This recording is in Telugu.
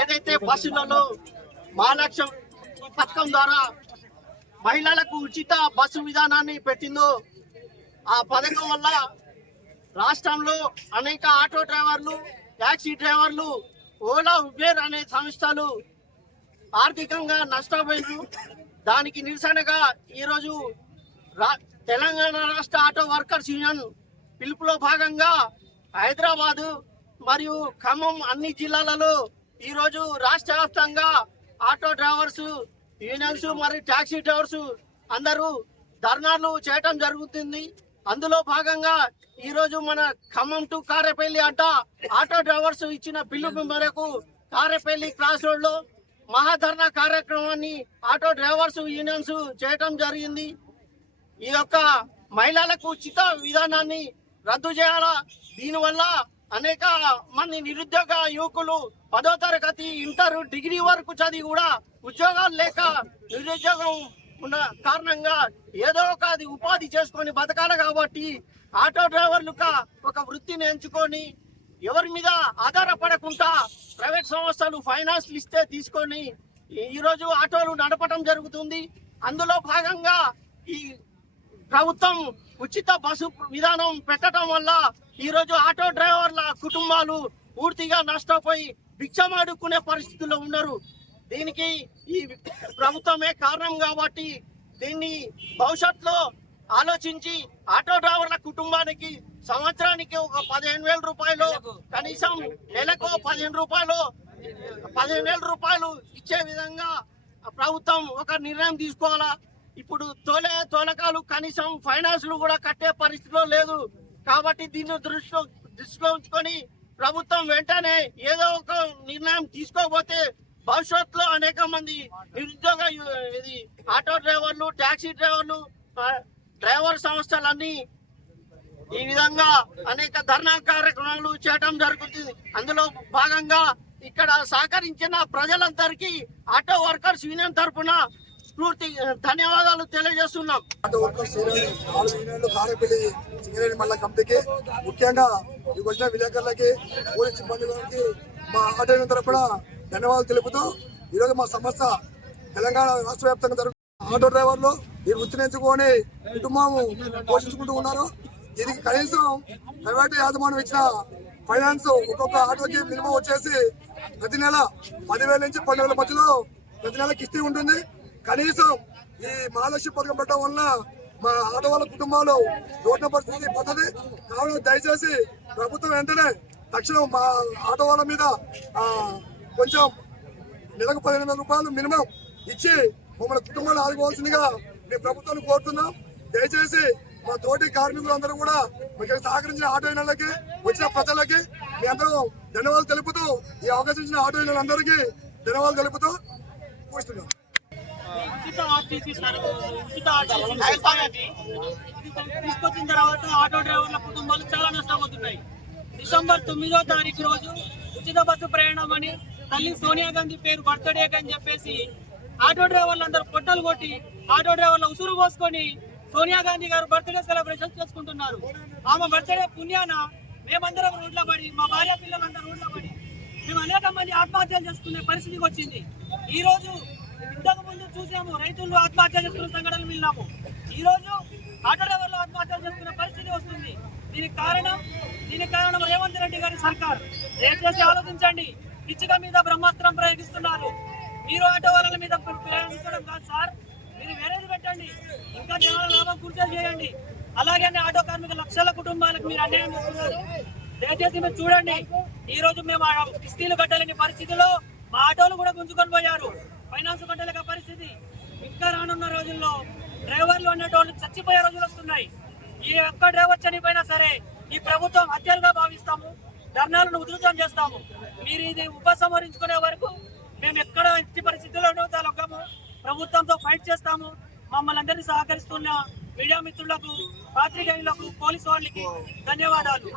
ఏదైతే బస్సులలో మహాలక్ష్యం పథకం ద్వారా మహిళలకు ఉచిత బస్సు విధానాన్ని పెట్టిందో ఆ పథకం వల్ల రాష్ట్రంలో అనేక ఆటో డ్రైవర్లు, ట్యాక్సీ డ్రైవర్లు, ఓలా, ఉబేర్ అనే సంస్థలు ఆర్థికంగా నష్టపోయారు. దానికి నిరసనగా ఈరోజు తెలంగాణ రాష్ట్ర ఆటో వర్కర్స్ యూనియన్ పిలుపులో భాగంగా హైదరాబాదు మరియు ఖమ్మం అన్ని జిల్లాలలో ఈరోజు రాష్ట్ర వ్యాప్తంగా ఆటో డ్రైవర్స్ యూనియన్స్ మరియు ట్యాక్సీ డ్రైవర్స్ అందరూ ధర్నాలు చేయటం జరుగుతుంది. అందులో భాగంగా ఈరోజు మన ఖమ్మం టు కారేపల్లి అడ్డ ఆటో డ్రైవర్స్ ఇచ్చిన పిలుపు మేరకు కారేపల్లి క్రాస్ రోడ్ లో మహాధర్నా కార్యక్రమాన్ని ఆటో డ్రైవర్స్ యూనియన్స్ చేయటం జరిగింది. ఈ యొక్క మహిళలకు ఉచిత విధానాన్ని రద్దు చేయాలా. దీనివల్ల అనేక మంది నిరుద్యోగ యువకులు 10వ తరగతి, ఇంటర్, డిగ్రీ వరకు చదివి కూడా ఉద్యోగాలు లేక నిరుద్యోగం ఉన్న కారణంగా ఏదో ఒక ఉపాధి చేసుకొని బతకాలి. కాబట్టి ఆటో డ్రైవర్లుగా ఒక వృత్తిని ఎంచుకొని ఎవరి మీద ఆధారపడకుండా ప్రైవేట్ సంస్థలు ఫైనాన్స్ ఇస్తే తీసుకొని ఈరోజు ఆటోలు నడపడం జరుగుతుంది. అందులో భాగంగా ఈ ప్రభుత్వం ఉచిత బస్సు విధానం పెట్టడం వల్ల ఈరోజు ఆటో డ్రైవర్ల కుటుంబాలు పూర్తిగా నష్టపోయి భిక్షమాడుకునే పరిస్థితుల్లో ఉన్నారు. దీనికి ఈ ప్రభుత్వమే కారణం. కాబట్టి దీన్ని భవిష్యత్తులో ఆలోచించి ఆటో డ్రైవర్ల కుటుంబానికి సంవత్సరానికి ఒక 15,000 రూపాయలు, కనీసం నెలకు 15,000 రూపాయలు ఇచ్చే విధంగా ప్రభుత్వం ఒక నిర్ణయం తీసుకోవాలా. ఇప్పుడు తోలకాలు కనీసం ఫైనాన్స్లు కూడా కట్టే పరిస్థితిలో లేదు. కాబట్టి దీన్ని దృష్టిలో ఉంచుకొని ప్రభుత్వం వెంటనే ఏదో ఒక నిర్ణయం తీసుకోకపోతే భవిష్యత్తులో అనేక మంది నిరుద్యోగ ఆటో డ్రైవర్లు, ట్యాక్సీ డ్రైవర్లు, డ్రైవర్ సంస్థలన్నీ ఈ విధంగా అనేక ధర్నా కార్యక్రమాలు చేయడం జరుగుతుంది. అందులో భాగంగా ఇక్కడ సహకరించిన ప్రజలందరికీ ఆటో వర్కర్స్ యూనియన్ తరఫున పూర్తి ధన్యవాదాలు తెలియజేస్తున్నాం. ఆటో వర్కర్స్ యూనియన్లు కారేపల్లి సింగరేణి మండల కమిటీకి, ముఖ్యంగా ఈ వచ్చిన విలేకరులకి, పోలీస్ సిబ్బందికి మా ఆటో యూనియన్ తరఫున ధన్యవాదాలు తెలుపుతూ ఈరోజు మా సంస్థ తెలంగాణ రాష్ట్ర వ్యాప్తంగా జరుగుతున్న ఆటో డ్రైవర్లు ఈ వృత్తిని ఎంచుకొని కుటుంబం పోషించుకుంటూ ఉన్నారు. దీనికి కనీసం ప్రైవేట్ యాజమాన్యం ఇచ్చిన ఫైనాన్స్ ఒక్కొక్క ఆటోకి మినిమం వచ్చేసి ప్రతి నెల 10,000 నుంచి 12,000 మధ్యలో ప్రతి నెల కిస్తీ ఉంటుంది. కనీసం ఈ మహాలక్ష్మి పథకం పెట్టడం వల్ల మా ఆటో వాళ్ళ కుటుంబాలు రోడ్ల పరిస్థితి పోతుంది. కావున దయచేసి ప్రభుత్వం వెంటనే తక్షణం మా ఆటో వాళ్ళ మీద కొంచెం నెలకు 15,000 రూపాయలు మినిమం ఇచ్చి మమ్మల్ని కుటుంబాలు ఆదుకోవాల్సిందిగా మేము ప్రభుత్వాన్ని కోరుతున్నాం. దయచేసి మా తోటి కార్మికులందరూ కూడా మీకు సహకరించిన ఆటో యూనియన్లకి, వచ్చిన ప్రజలకి మీ అందరూ ధన్యవాదాలు తెలుపుతూ ఈ అవకాశం ఇచ్చిన ఆటో యూనియన్లందరికీ ధన్యవాదాలు తెలుపుతూ కూర్చున్నాం. తీసుకొచ్చిన తర్వాత ఆటో డ్రైవర్ల కుటుంబాలు చాలా నష్టపోతున్నాయి. డిసెంబర్ 9వ తారీఖు రోజు ఉచిత బస్సు ప్రయాణం అని తల్లి సోనియా గాంధీ పేరు బర్త్డే అని చెప్పేసి ఆటో డ్రైవర్లు అందరూ పొట్టలు కొట్టి ఆటో డ్రైవర్ల ఉసురు పోసుకొని సోనియా గాంధీ గారు బర్త్డే సెలబ్రేషన్ చేసుకుంటున్నారు. ఆమె బర్త్డే పుణ్యాన మేమందరం రోడ్ల పడి, మా భార్య పిల్లలందరూ రోడ్ల పడి మేము అనేక మంది ఆత్మహత్యలు చేసుకునే పరిస్థితికి వచ్చింది. ఈ రోజు ఇంతకు ముందు చూసాము, రైతులు ఆత్మహత్య చేసుకునే సంఘటనలు విన్నాము. ఈ రోజు ఆటో డ్రైవర్లు ఆత్మహత్యలు చేసుకునే పరిస్థితి వస్తుంది. దీనికి కారణం రేవంత్ రెడ్డి గారి సర్కార్. దయచేసి ఆలోచించండి. ఇసుక మీద బ్రహ్మాస్త్రం ప్రయోగిస్తున్నారు. మీరు ఆటో వాళ్ళ మీద ప్రయోగించడం కాదు సార్, మీరు వేరేది పెట్టండి. ఇంకా జనాల లాభం కూర్చొని చేయండి. అలాగే ఆటో కార్మిక లక్షల కుటుంబాలకు మీరు అన్యాయం చేస్తున్నారు. దయచేసి మీరు చూడండి. ఈ రోజు మేము కిస్తీలు కట్టలేని పరిస్థితిలో మా ఆటోలు కూడా గుంజుకొని పోయారు. ఫైనాన్స్ కట్టలేక పరిస్థితి. ఇంకా రానున్న రోజుల్లో డ్రైవర్లు అనేటోళ్ళు చచ్చిపోయే రోజులు వస్తున్నాయి. ఈ ఒక్క డ్రైవర్ చనిపోయినా సరే ఈ ప్రభుత్వం హత్యలుగా భావిస్తాము, ధర్నాలను ఉధృతం చేస్తాము. మీరు ఇది ఉపసంహరించుకునే వరకు మేము ఎక్కడ ఎట్టి పరిస్థితుల్లోనూ తలొక్కము. ప్రభుత్వంతో ఫైట్ చేస్తాము. మమ్మల్ని అందరినీ సహకరిస్తున్న మీడియా మిత్రులకు, పాత్రికేయులకు, పోలీసు వాళ్ళకి ధన్యవాదాలు.